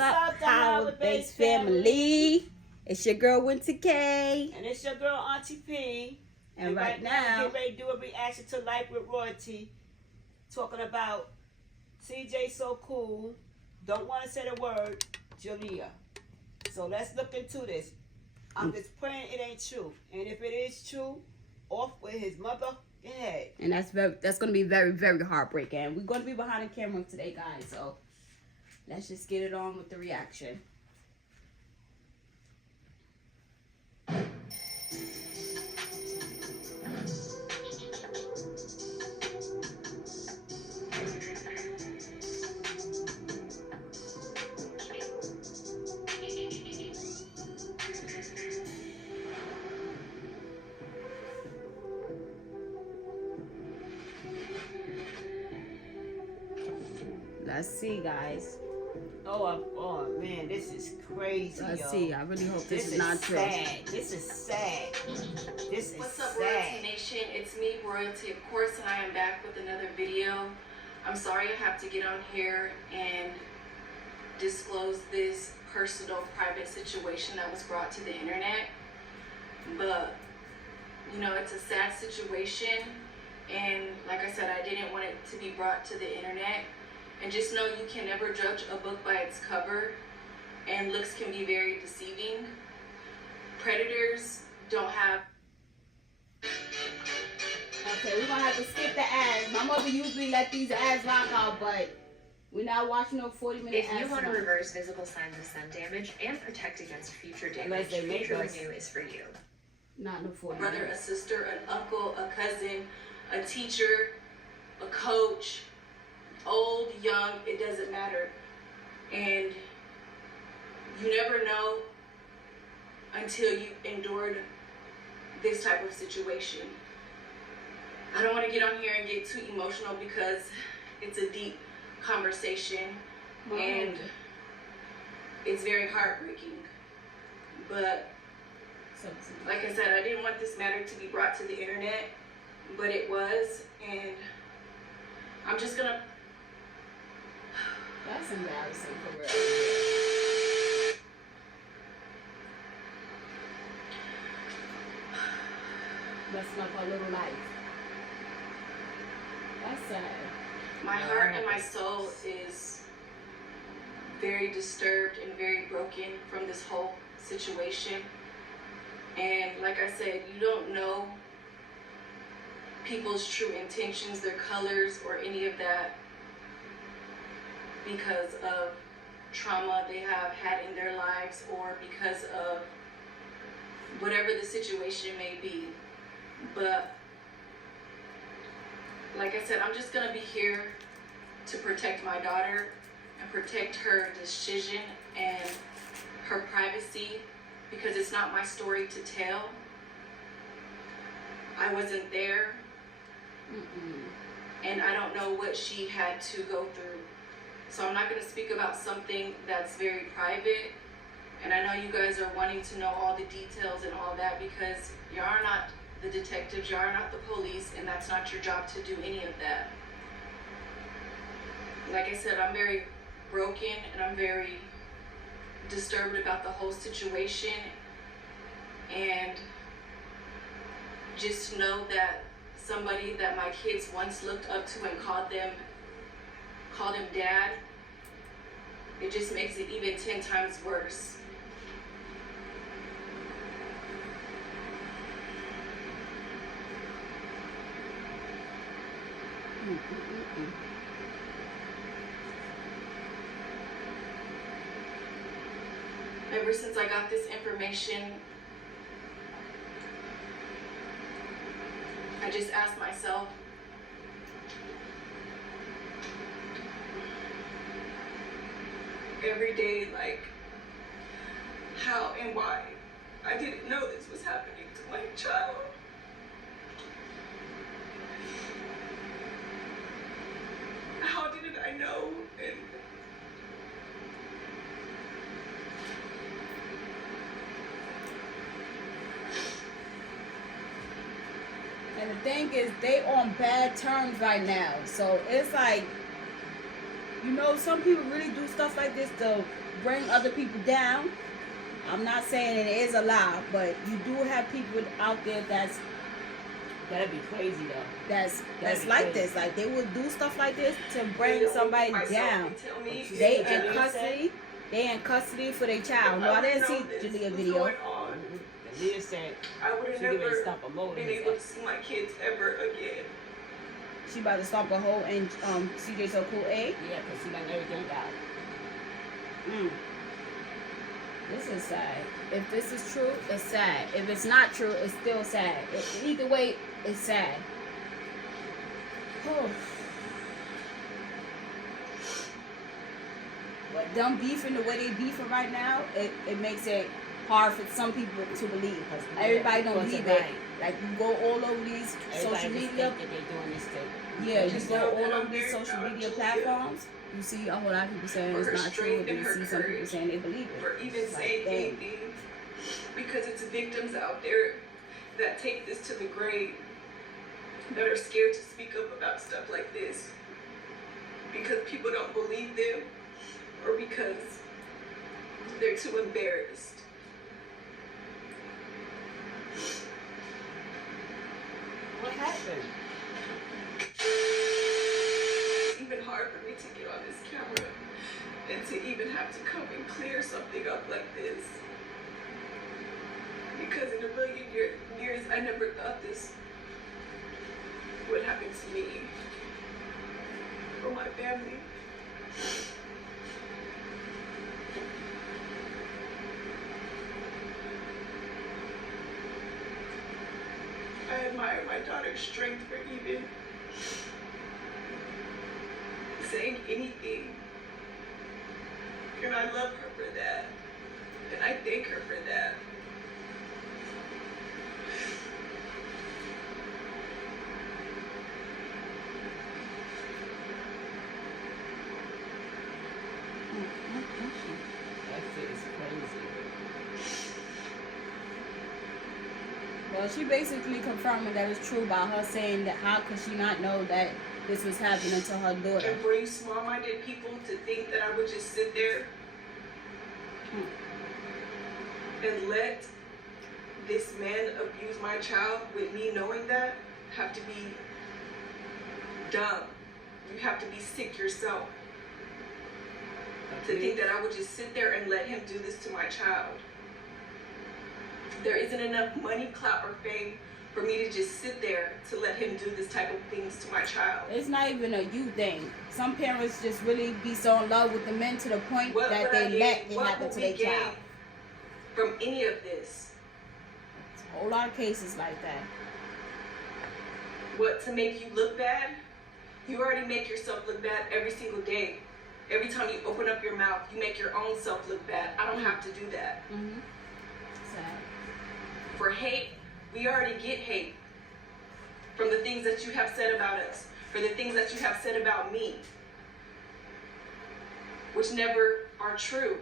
up, Howard Base family? It's your girl Winter K. And it's your girl Auntie P. And right now, we're ready to do a reaction to Life with Royalty. Talking about CJ So Cool, Don't Want to Say the Word, JAALIYAH. So let's look into this. I'm just praying it ain't true. And if it is true, off with his mother head. And that's going to be very, very heartbreaking. We're going to be behind the camera today, guys. So let's just get it on with the reaction. Let's see, guys. Oh man, this is crazy. Let's see. I really hope this is not true. This is sad. This is What's up, sad. Royalty Nation? It's me, Royalty, of course, and I am back with another video. I'm sorry I have to get on here and disclose this personal, private situation that was brought to the internet. But, you know, it's a sad situation. And like I said, I didn't want it to be brought to the internet. And just know you can never judge a book by its cover, and looks can be very deceiving. Predators don't have... Okay, we're going to have to skip the ads. My mother usually let these ads rock out, but we're not watching no 40-minute ads. If you want to reverse visible signs of sun damage and protect against future damage, Future Renew is for you. Not no 40 brother, a sister, an uncle, a cousin, a teacher, a coach, old, young, it doesn't matter. And you never know until you endured this type of situation. I don't want to get on here and get too emotional because it's a deep conversation and it's very heartbreaking. But like I said, I didn't want this matter to be brought to the internet, but it was, and I'm just gonna... That's embarrassing for real. Messing up our little life. That's sad. My heart and my soul is very disturbed and very broken from this whole situation. And like I said, you don't know people's true intentions, their colors, or any of that because of trauma they have had in their lives or because of whatever the situation may be. But like I said, I'm just gonna be here to protect my daughter and protect her decision and her privacy, because it's not my story to tell. I wasn't there. And I don't know what she had to go through. So I'm not going to speak about something that's very private. And I know you guys are wanting to know all the details and all that because you are not the detectives, you are not the police, and that's not your job to do any of that. Like I said, I'm very broken and I'm very disturbed about the whole situation. And just know that somebody that my kids once looked up to and called him dad, it just makes it even 10 times worse. Ever since I got this information, I just asked myself, every day, like, how and why. I didn't know this was happening to my child. How did I know? And the thing is, they on bad terms right now. So it's like, you know, some people really do stuff like this to bring other people down. I'm not saying it is a lie, but you do have people out there that'd be crazy though. That's That'd be like crazy. this. Like they would do stuff like this to bring somebody down. They in custody. They in custody for their child. No, I didn't see Jaliyah video. Jaliyah said I would have she getting ready to never stomp a mold in been his able to ass. see my kids ever again. She about to stomp a hole in CJ So Cool A. Yeah, because she done everything out. This is sad. If this is true, it's sad. If it's not true, it's still sad. Either way, it's sad. But them beefing the way they beefing right now, it makes it hard for some people to believe. Because everybody don't believe it. Like you go all over these social media. That they're doing this thing. Yeah, you go all over these social media platforms. You see a whole lot of people saying it's not true, but you see some people saying they believe it. For even saying anything, because it's victims out there that take this to the grave, that are scared to speak up about stuff like this, because people don't believe them, or because they're too embarrassed. What happened? It's even hard for me to get on this camera and to even have to come and clear something up like this. Because in a million years, I never thought this would happen to me or my family. I admire my daughter's strength for even saying anything. And I love her for that. And I thank her for that. That shit is crazy. Well, she basically confirming that it's true by her saying that how could she not know that this was happening to her daughter. And for you small-minded people to think that I would just sit there and let this man abuse my child with me knowing that, have to be dumb. You have to be sick yourself to think that I would just sit there and let him do this to my child. There isn't enough money, clout, or fame for me to just sit there to let him do this type of things to my child. It's not even a you thing. Some parents just really be so in love with the men to the point that they let it happen to their child. From any of this? It's a whole lot of cases like that. What, to make you look bad? You already make yourself look bad every single day. Every time you open up your mouth, you make your own self look bad. I don't have to do that. Sad. For hate, we already get hate from the things that you have said about us, for the things that you have said about me, which never are true.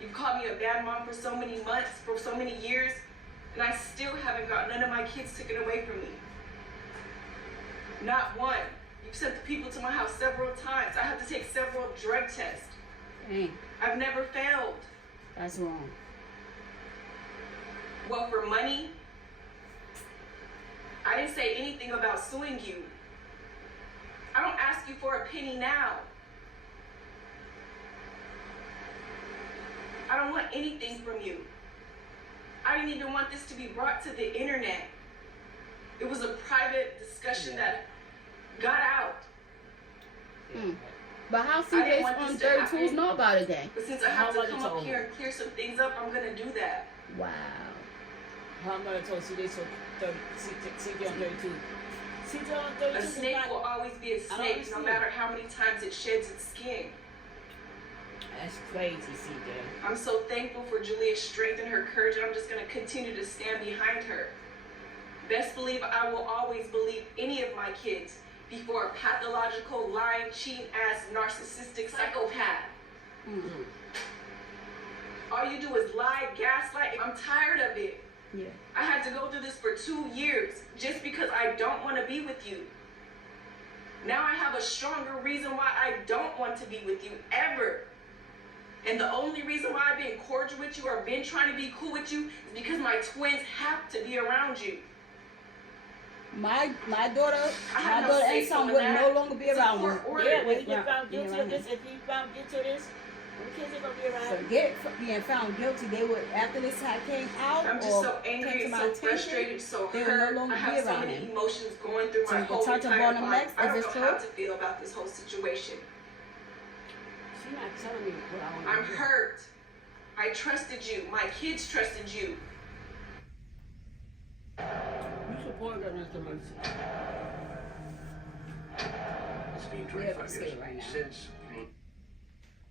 You've called me a bad mom for so many months, for so many years, and I still haven't got none of my kids taken away from me. Not one. You've sent the people to my house several times. I had to take several drug tests. Dang, I've never failed. that's wrong. Well, for money, I didn't say anything about suing you. I don't ask you for a penny now. I don't want anything from you. I didn't even want this to be brought to the internet. It was a private discussion that got out. But how I didn't CJ's want on this to 32s happen. know about it then? But since I have to come up here and clear some things up, I'm gonna do that. Wow. How I'm gonna tell CJ so 30, CJ on 32. CJ on 32. A snake will always be a snake, no matter how many times it sheds its skin. That's crazy, CJ. I'm so thankful for Jaliyah's strength and her courage, and I'm just going to continue to stand behind her. Best believe I will always believe any of my kids before a pathological, lying, cheating-ass, narcissistic psychopath. All you do is lie, gaslight. I'm tired of it. Yeah. I had to go through this for 2 years just because I don't want to be with you. Now I have a stronger reason why I don't want to be with you ever. And the only reason why I've been cordial with you or been trying to be cool with you is because my twins have to be around you. My daughter and son will no longer be around me. Yeah, when he get found guilty of this, if he found guilty of this, the kids are gonna be around. Forget being found guilty. They would, after this came out, I'm just so angry, so frustrated, so they hurt. will no longer I have be so around many him. emotions going through my whole touch entire upon them life. next, I don't if it's know how true. to feel about this whole situation. She's not telling me what I want to I'm do. hurt. I trusted you. My kids trusted you. You support her, Mr. Mason. It's been We have 25 to say years it right now. since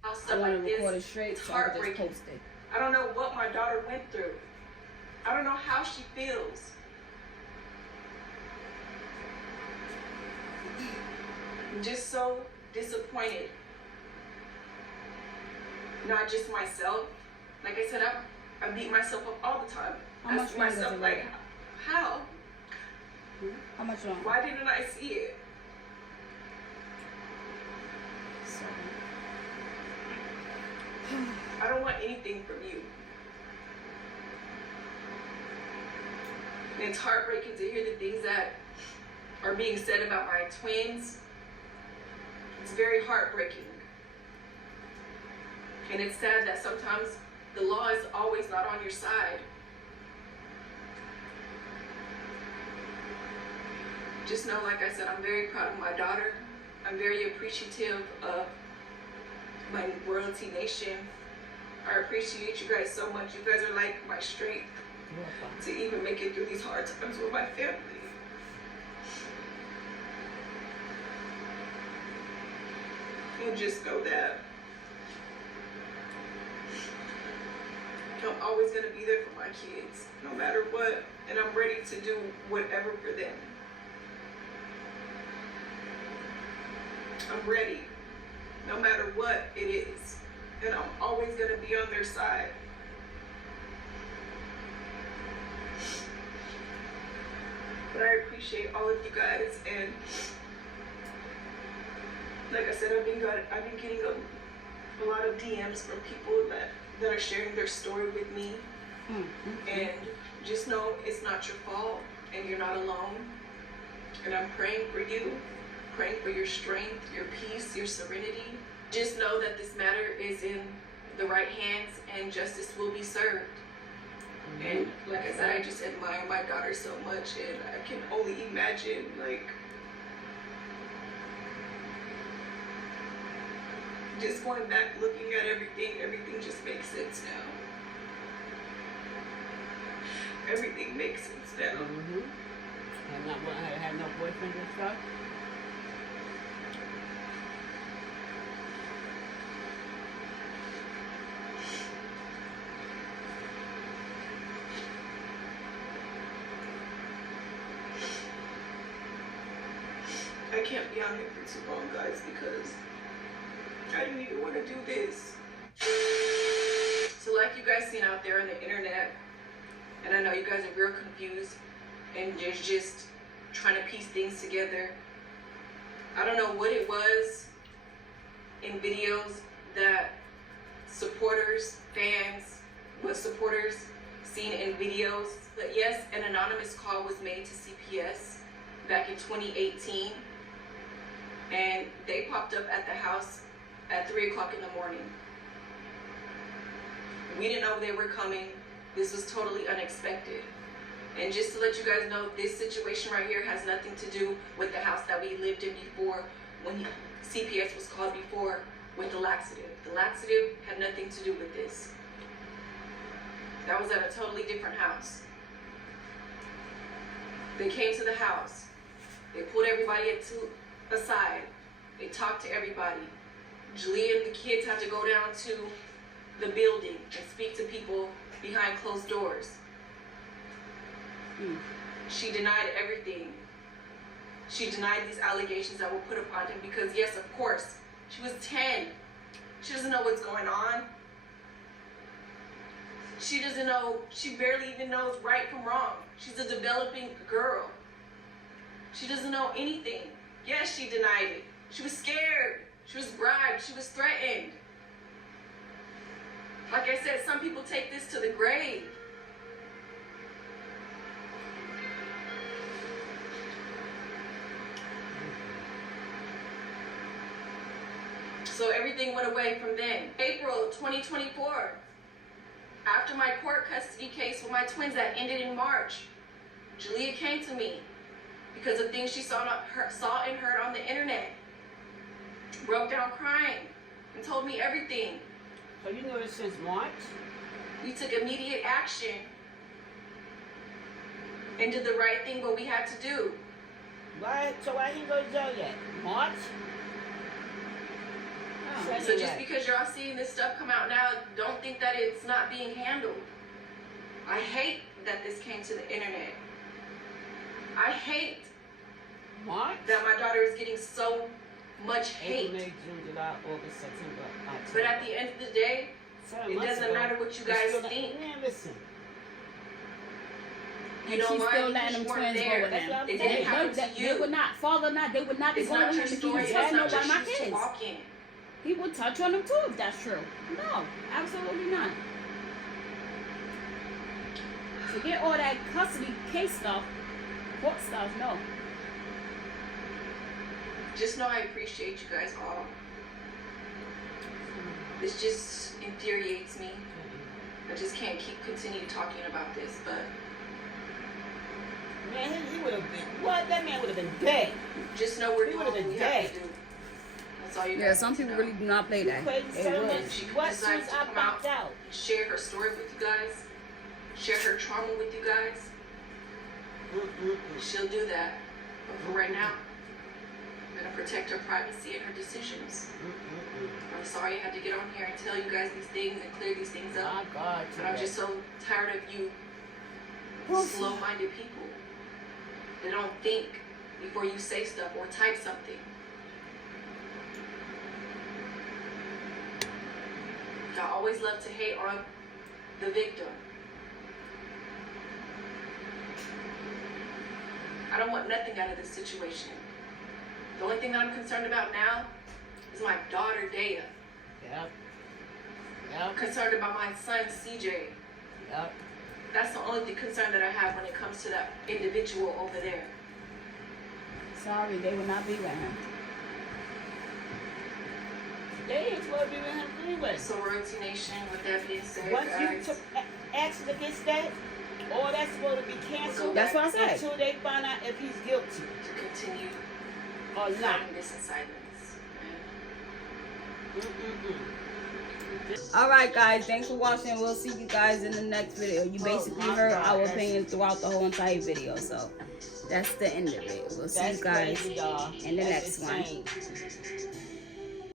How I stuff want to like record it this, straight, it's so I can just heartbreaking. post it. I don't know what my daughter went through. I don't know how she feels. I'm just so disappointed. Not just myself. Like I said, I beat myself up all the time. How much Ask longer myself, is it like, left? how? How much longer? Why didn't I see it? So, I don't want anything from you. And it's heartbreaking to hear the things that are being said about my twins. It's very heartbreaking. And it's sad that sometimes the law is always not on your side. Just know, like I said, I'm very proud of my daughter. I'm very appreciative of my royalty nation. I appreciate you guys so much. You guys are like my strength to even make it through these hard times with my family. And just know that I'm always going to be there for my kids, no matter what. And I'm ready to do whatever for them. I'm ready, no matter what it is. And I'm always going to be on their side. But I appreciate all of you guys, and like I said, I've been getting a lot of DMs from people that are sharing their story with me. And just know it's not your fault, and you're not alone. And I'm praying for you, praying for your strength, your peace, your serenity. Just know that this matter is in the right hands, and justice will be served. And like I said, I just admire my daughter so much, and I can only imagine, like, just going back, looking at everything just makes sense now. Everything makes sense now. Have no boyfriend and stuff. I can't be on here for too long, guys, because I didn't even want to do this. So like you guys seen out there on the internet, and I know you guys are real confused and you're just trying to piece things together. I don't know what it was in videos that supporters, fans, what supporters seen in videos. But yes, an anonymous call was made to CPS back in 2018. And they popped up at the house at 3 o'clock in the morning. We didn't know they were coming. This was totally unexpected. And just to let you guys know, this situation right here has nothing to do with the house that we lived in before, when CPS was called before, with the laxative. The laxative had nothing to do with this. That was at a totally different house. They came to the house. They pulled everybody aside. They talked to everybody. JAALIYAH and the kids had to go down to the building and speak to people behind closed doors. She denied everything. She denied these allegations that were put upon him because, yes, of course, she was 10. She doesn't know what's going on. She doesn't know, she barely even knows right from wrong. She's a developing girl. She doesn't know anything. Yes, she denied it. She was scared. She was bribed. She was threatened. Like I said, some people take this to the grave. So everything went away from then. April 2024. After my court custody case with my twins that ended in March, JAALIYAH came to me because of things she saw and heard on the internet. Broke down crying and told me everything. So you knew it since March? We took immediate action and did the right thing, what we had to do. So why he didn't go to jail yet? March? Oh, So just because y'all seeing this stuff come out now, don't think that it's not being handled. I hate that this came to the internet. I hate March? that my daughter is getting so much hate. April, May, June, July, August, September, October. But at the end of the day, it doesn't matter what you guys think. Man, listen. You know she's why? still Because letting them you weren't twins there. go with them. It didn't happen to you. They would not, father not, they would not be It's going not with your him if he story. was It's telling not nobody my just you kids. talking. He would touch on them too if that's true. No, absolutely not. Forget all that custody case stuff, court stuff, no. Just know I appreciate you guys all. This just infuriates me. I just can't continue talking about this, but Man, he would have been, what? That man would have been dead. just know we're He doing would've what been we dead. have to do. That's all you guys Yeah, some need to people know. really do not play that. Crazy They so would. much. She What decided since to I come backed out? Share her story with you guys. Share her trauma with you guys. She'll do that. But for right now, I'm gonna protect her privacy and her decisions. I'm sorry I had to get on here and tell you guys these things and clear these things up. My God. But I'm just so tired of you slow-minded people that don't think before you say stuff or type something. Y'all always love to hate on the victim. I don't want nothing out of this situation. The only thing that I'm concerned about now is my daughter, Daya. Yep. I'm concerned about my son, CJ. Yep. That's the only concern that I have when it comes to that individual over there. Sorry, they would not be with him. They ain't supposed to be with him anyway. So, Royalty Nation, with that being said, Once you guys, took action against that, all that's supposed to be canceled. That's what I said. Until they find out if he's guilty to continue or not. fighting this in silence. All right, guys. Thanks for watching. We'll see you guys in the next video. You basically heard our opinions throughout the whole entire video. So that's the end of it. We'll see you guys in the next one.